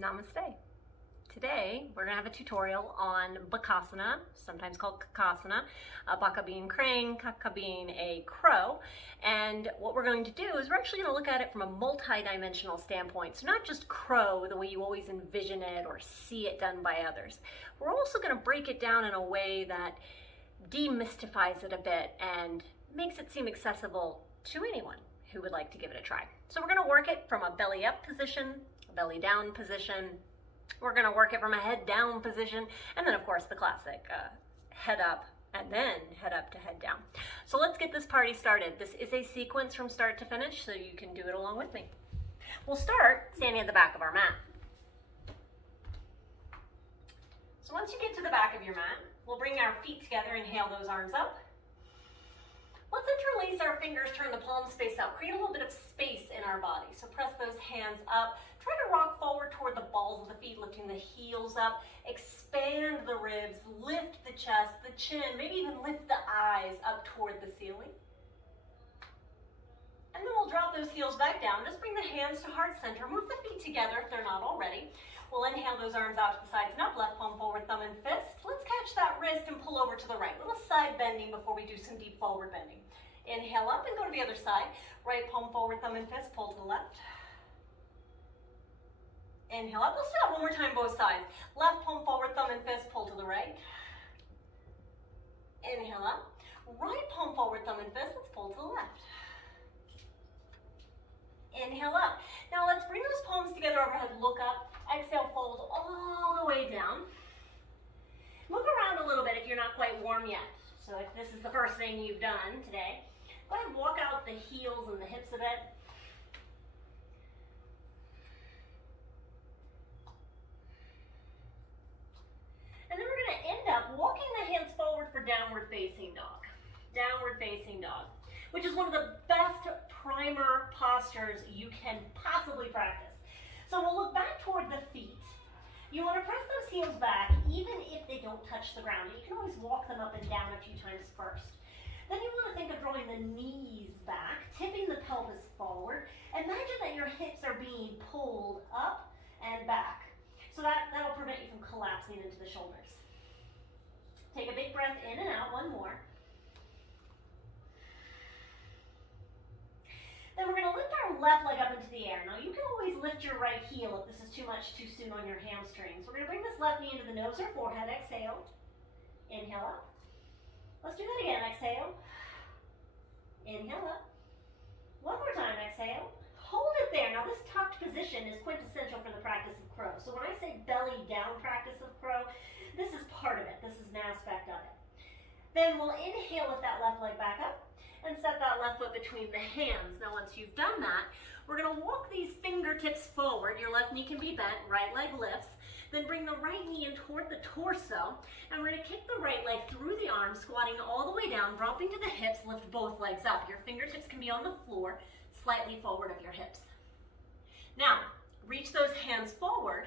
Namaste. Today we're going to have a tutorial on Bakasana, sometimes called Bakasana, Baka being crane, Kaka being a crow. And what we're going to do is we're actually going to look at it from a multi-dimensional standpoint. So not just crow the way you always envision it or see it done by others. We're also going to break it down in a way that demystifies it a bit and makes it seem accessible to anyone who would like to give it a try. So we're going to work it from a belly up position, a belly down position. We're going to work it from a head down position, and then of course the classic head up and then head up to head down. So let's get this party started. This is a sequence from start to finish, so you can do it along with me. We'll start standing at the back of our mat. So once you get to the back of your mat, we'll bring our feet together, inhale those arms up. Let's interlace our fingers, turn the palms face out, create a little bit of space in our body. So press those hands up, try to rock forward toward the balls of the feet, lifting the heels up, expand the ribs, lift the chest, the chin, maybe even lift the eyes up toward the ceiling. And then we'll drop those heels back down, just bring the hands to heart center, move the feet together if they're not already. We'll inhale those arms out to the sides and up, left palm forward, thumb and fist. Let's catch that wrist and pull over to the right. Little side bending before we do some deep forward bending. Inhale up and go to the other side. Right palm forward, thumb and fist, pull to the left. Inhale up. Let's do that one more time, both sides. Left palm forward, thumb and fist, pull to the right. Inhale up. Right palm forward, thumb and fist, let's pull to the left. Inhale up. Now let's bring those palms together overhead, look up. Exhale, fold all the way down. Move around a little bit if you're not quite warm yet. So if this is the first thing you've done today, go ahead and walk out the heels and the hips a bit. And then we're going to end up walking the hands forward for downward facing dog. Downward facing dog, which is one of the best primer postures you can possibly practice. So we'll look back toward the feet. You want to press those heels back even if they don't touch the ground. You can always walk them up and down a few times first. Then you want to think of drawing the knees back, tipping the pelvis forward. Imagine that your hips are being pulled up and back. So that'll prevent you from collapsing into the shoulders. Take a big breath in and out, one more. Then we're going to lift our left leg up into the air. Now you can always lift your right heel if this is too much too soon on your hamstrings. We're going to bring this left knee into the nose or forehead. Exhale. Inhale up. Let's do that again. Exhale. Inhale up. One more time. Exhale. Hold it there. Now this tucked position is quintessential for the practice of crow. So when I say belly down practice of crow, this is part of it. This is an aspect of it. Then we'll inhale with that left leg back up and set that left foot between the hands. Now once you've done that, we're going to walk these fingertips forward. Your left knee can be bent, right leg lifts. Then bring the right knee in toward the torso, and we're going to kick the right leg through the arms, squatting all the way down, dropping to the hips, lift both legs up. Your fingertips can be on the floor, slightly forward of your hips. Now, reach those hands forward,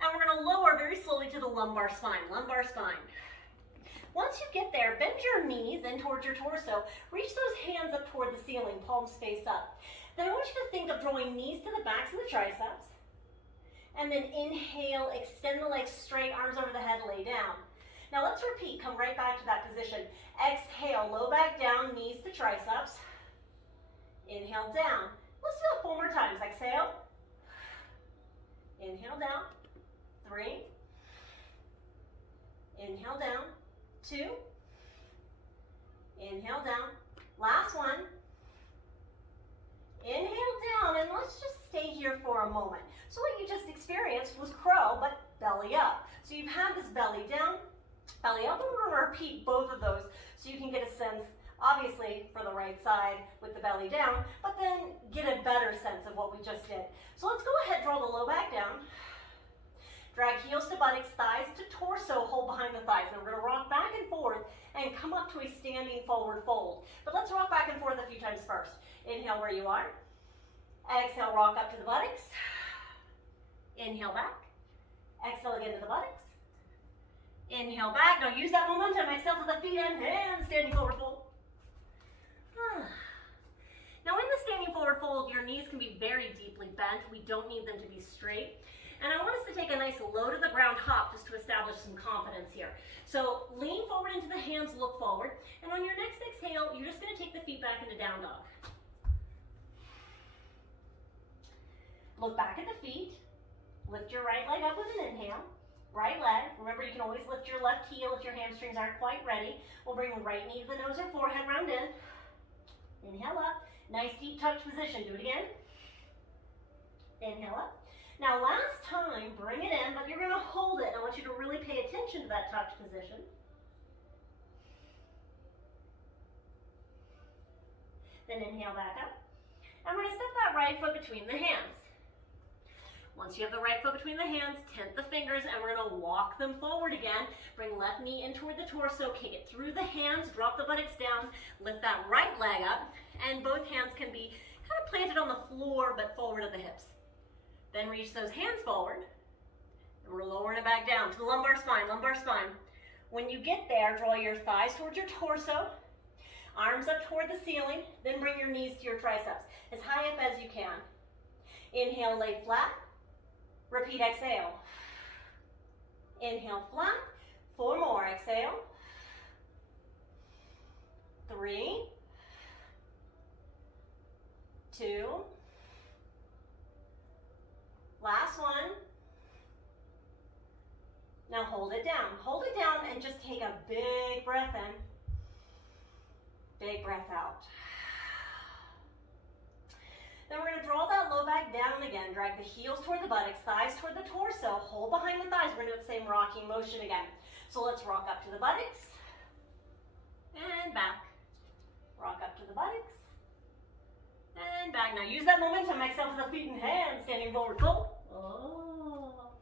and we're going to lower very slowly to the lumbar spine. Lumbar spine. Once you get there, bend your knees in towards your torso. Reach those hands up toward the ceiling, palms face up. Then I want you to think of drawing knees to the backs of the triceps. And then inhale, extend the legs straight, arms over the head, lay down. Now let's repeat, come right back to that position. Exhale, low back down, knees to triceps. Inhale, down. Let's do it 4 more times. Exhale. Inhale, down. 3. Inhale, down. 2. Inhale down. Last one. Inhale down, and let's just stay here for a moment. So what you just experienced was crow, but belly up. So you've had this belly down, belly up, and we're going to repeat both of those so you can get a sense, obviously, for the right side with the belly down, but then get a better sense of what we just did. So let's go ahead, draw the low back down. Drag heels to buttocks, thighs to torso, hold behind the thighs. And we're going to rock back and forth and come up to a standing forward fold. But let's rock back and forth a few times first. Inhale where you are. Exhale, rock up to the buttocks. Inhale back. Exhale again to the buttocks. Inhale back. Now use that momentum. Exhale to the feet and hands. Standing forward fold. Now in the standing forward fold, your knees can be very deeply bent. We don't need them to be straight. And I want us to take a nice low to the ground hop just to establish some confidence here. So lean forward into the hands, look forward. And on your next exhale, you're just gonna take the feet back into down dog. Look back at the feet. Lift your right leg up with an inhale. Right leg. Remember, you can always lift your left heel if your hamstrings aren't quite ready. We'll bring the right knee to the nose or forehead, round in. Inhale up. Nice deep tucked position. Do it again. Inhale up. Now last time, bring it in, but you're going to hold it. I want you to really pay attention to that tucked position. Then inhale back up. And we're going to step that right foot between the hands. Once you have the right foot between the hands, tent the fingers, and we're going to walk them forward again. Bring left knee in toward the torso, kick it through the hands, drop the buttocks down, lift that right leg up, and both hands can be kind of planted on the floor, but forward of the hips. Then reach those hands forward, and we're lowering it back down to the lumbar spine, lumbar spine. When you get there, draw your thighs towards your torso, arms up toward the ceiling, then bring your knees to your triceps, as high up as you can. Inhale, lay flat. Repeat, exhale. Inhale, flat. 4 more, exhale. 3, 2. Last one. Now hold it down. Hold it down and just take a big breath in. Big breath out. Then we're going to draw that low back down again. Drag the heels toward the buttocks, thighs toward the torso. Hold behind the thighs. We're going to do the same rocking motion again. So let's rock up to the buttocks. And back. Rock up to the buttocks. And back. Now use that momentum. Exhale to the feet and hands. Standing forward fold. Oh.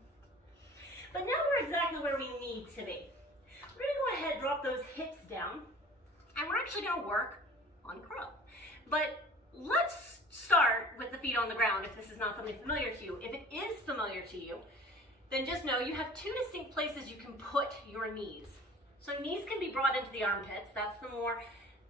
But now we're exactly where we need to be. We're going to go ahead, drop those hips down. And we're actually going to work on crow. But let's start with the feet on the ground if this is not something familiar to you. If it is familiar to you, then just know you have 2 distinct places you can put your knees. So knees can be brought into the armpits. That's the more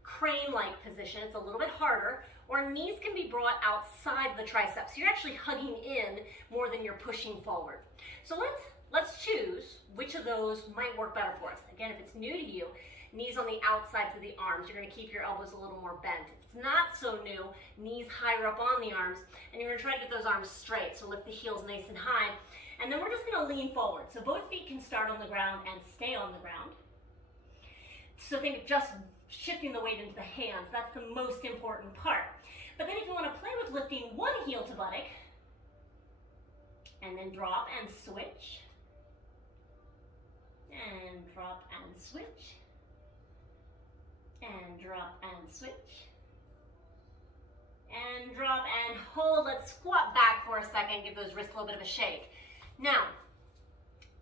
crane-like position. It's a little bit harder. Or knees can be brought outside the triceps. You're actually hugging in more than you're pushing forward. So let's choose which of those might work better for us. Again, if it's new to you, knees on the outsides of the arms. You're going to keep your elbows a little more bent. If it's not so new, knees higher up on the arms, and you're going to try to get those arms straight. So lift the heels nice and high. And then we're just going to lean forward. So both feet can start on the ground and stay on the ground. So think of just shifting the weight into the hands. That's the most important part. But then if you want to play with lifting one heel to buttock, and then drop and switch, and drop and switch, and drop and switch, and drop and hold. Let's squat back for a second, give those wrists a little bit of a shake. Now,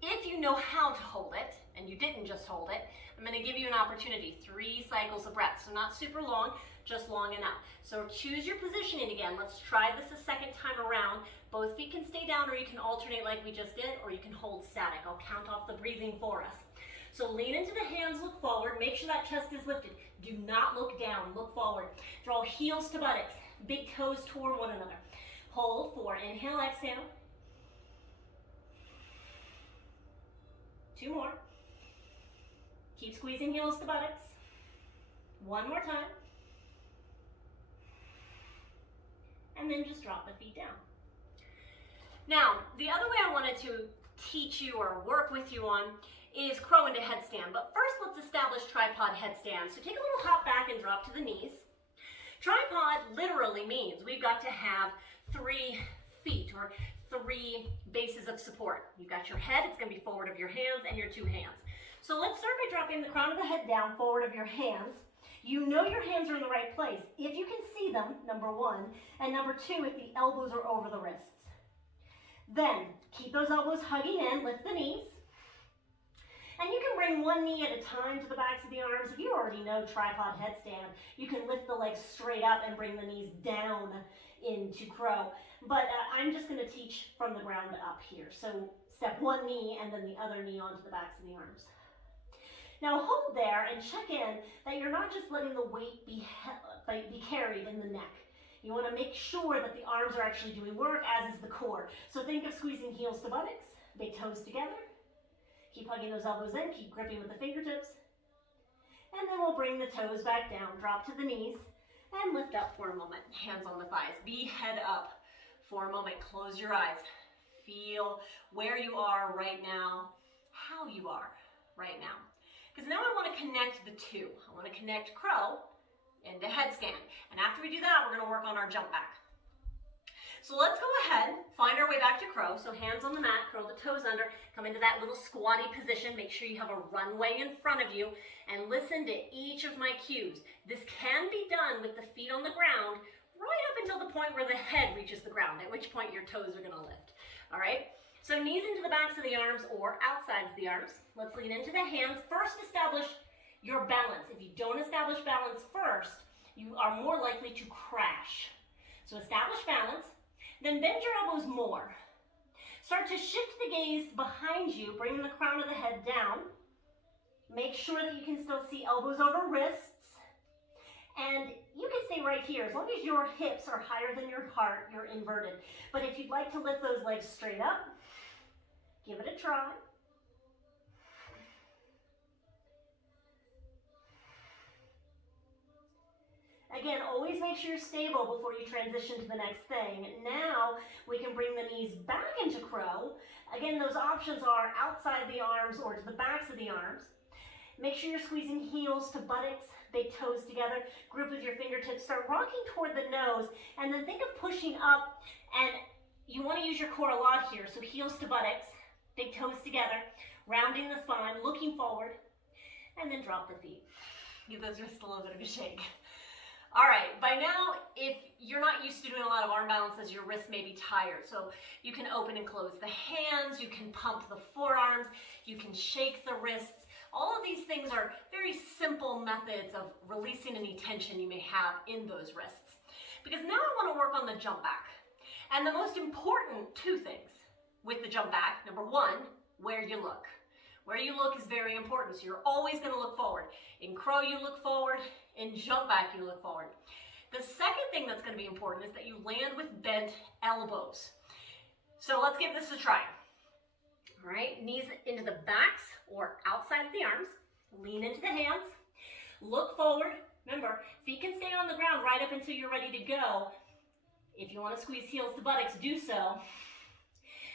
if you know how to hold it, and you didn't just hold it, I'm going to give you an opportunity, 3 cycles of breath. So not super long, just long enough. So choose your positioning again. Let's try this a second time around. Both feet can stay down, or you can alternate like we just did, or you can hold static. I'll count off the breathing for us. So lean into the hands, look forward. Make sure that chest is lifted. Do not look down, look forward. Draw heels to buttocks, big toes toward one another. Hold 4, inhale, exhale. 2 more. Keep squeezing heels to buttocks. 1 more time. And then just drop the feet down. Now, the other way I wanted to teach you or work with you on is crow into headstand. But first, let's establish tripod headstand. So take a little hop back and drop to the knees. Tripod literally means we've got to have 3 feet or 3 bases of support. You've got your head, it's going to be forward of your hands, and your 2 hands. So let's start by dropping the crown of the head down, forward of your hands. You know your hands are in the right place. If you can see them, number 1, and number 2, if the elbows are over the wrists. Then, keep those elbows hugging in, lift the knees. And you can bring 1 knee at a time to the backs of the arms. If you already know tripod headstand, you can lift the legs straight up and bring the knees down into crow. But I'm just going to teach from the ground up here. So step 1 knee and then the other knee onto the backs of the arms. Now hold there and check in that you're not just letting the weight be carried in the neck. You want to make sure that the arms are actually doing work, as is the core. So think of squeezing heels to buttocks, big toes together. Keep hugging those elbows in, keep gripping with the fingertips. And then we'll bring the toes back down, drop to the knees, and lift up for a moment. Hands on the thighs. Be head up for a moment. Close your eyes. Feel where you are right now, how you are right now. Because now I want to connect the two. I want to connect crow into head scan. And after we do that, we're going to work on our jump back. So let's go ahead, find our way back to crow. So hands on the mat, curl the toes under, come into that little squatty position. Make sure you have a runway in front of you and listen to each of my cues. This can be done with the feet on the ground right up until the point where the head reaches the ground, at which point your toes are going to lift. All right? So knees into the backs of the arms or outsides of the arms. Let's lean into the hands. First, establish your balance. If you don't establish balance first, you are more likely to crash. So establish balance. Then bend your elbows more. Start to shift the gaze behind you, bringing the crown of the head down. Make sure that you can still see elbows over wrists. And you can stay right here. As long as your hips are higher than your heart, you're inverted. But if you'd like to lift those legs straight up, give it a try. Again, always make sure you're stable before you transition to the next thing. Now, we can bring the knees back into crow. Again, those options are outside the arms or to the backs of the arms. Make sure you're squeezing heels to buttocks, big toes together. Grip with your fingertips. Start rocking toward the nose, and then think of pushing up, and you want to use your core a lot here. So heels to buttocks, big toes together, rounding the spine, looking forward, and then drop the feet. Give those wrists a little bit of a shake. All right, by now, if you're not used to doing a lot of arm balances, your wrists may be tired. So you can open and close the hands, you can pump the forearms, you can shake the wrists. All of these things are very simple methods of releasing any tension you may have in those wrists. Because now I want to work on the jump back. And the most important two things with the jump back, number one, where you look. Where you look is very important, so you're always going to look forward. In crow, you look forward. In jump back, you look forward. The second thing that's going to be important is that you land with bent elbows. So let's give this a try. All right, knees into the backs or outside of the arms. Lean into the hands. Look forward. Remember, feet can stay on the ground right up until you're ready to go. If you want to squeeze heels to buttocks, do so.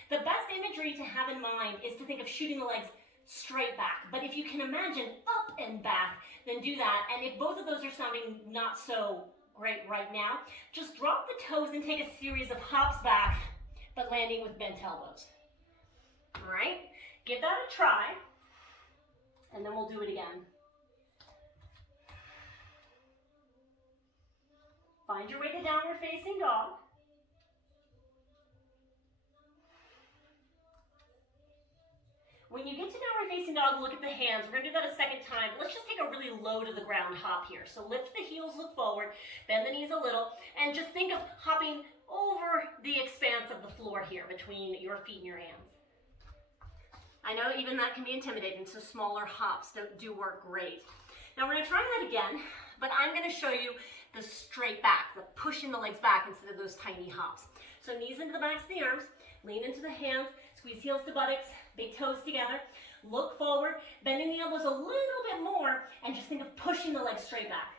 The best imagery to have in mind is to think of shooting the legs straight back. But if you can imagine up and back, then do that. And if both of those are sounding not so great right now, just drop the toes and take a series of hops back, but landing with bent elbows. All right, give that a try, and then we'll do it again. Find your way to downward facing dog. When you get to downward facing dog, look at the hands. We're going to do that a second time. Let's just take a really low to the ground hop here. So lift the heels, look forward, bend the knees a little, and just think of hopping over the expanse of the floor here between your feet and your hands. I know even that can be intimidating, so smaller hops do work great. Now we're going to try that again, but I'm going to show you the straight back, the pushing the legs back instead of those tiny hops. So knees into the backs of the arms, lean into the hands, squeeze heels to buttocks, big toes together, look forward, bending the elbows a little bit more, and just think of pushing the legs straight back.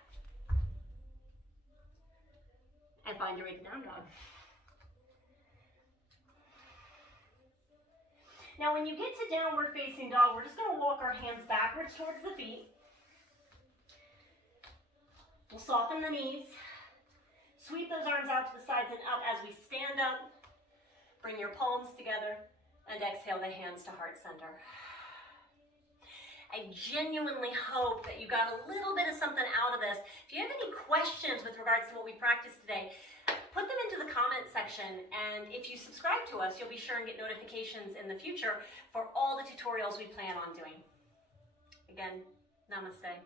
And find your way to down dog. Now when you get to downward facing dog, we're just going to walk our hands backwards towards the feet. We'll soften the knees. Sweep those arms out to the sides and up as we stand up. Bring your palms together and exhale the hands to heart center. I genuinely hope that you got a little bit of something out of this. If you have any questions with regards to what we practiced today, put them into the comment section, and if you subscribe to us, you'll be sure and get notifications in the future for all the tutorials we plan on doing. Again, namaste.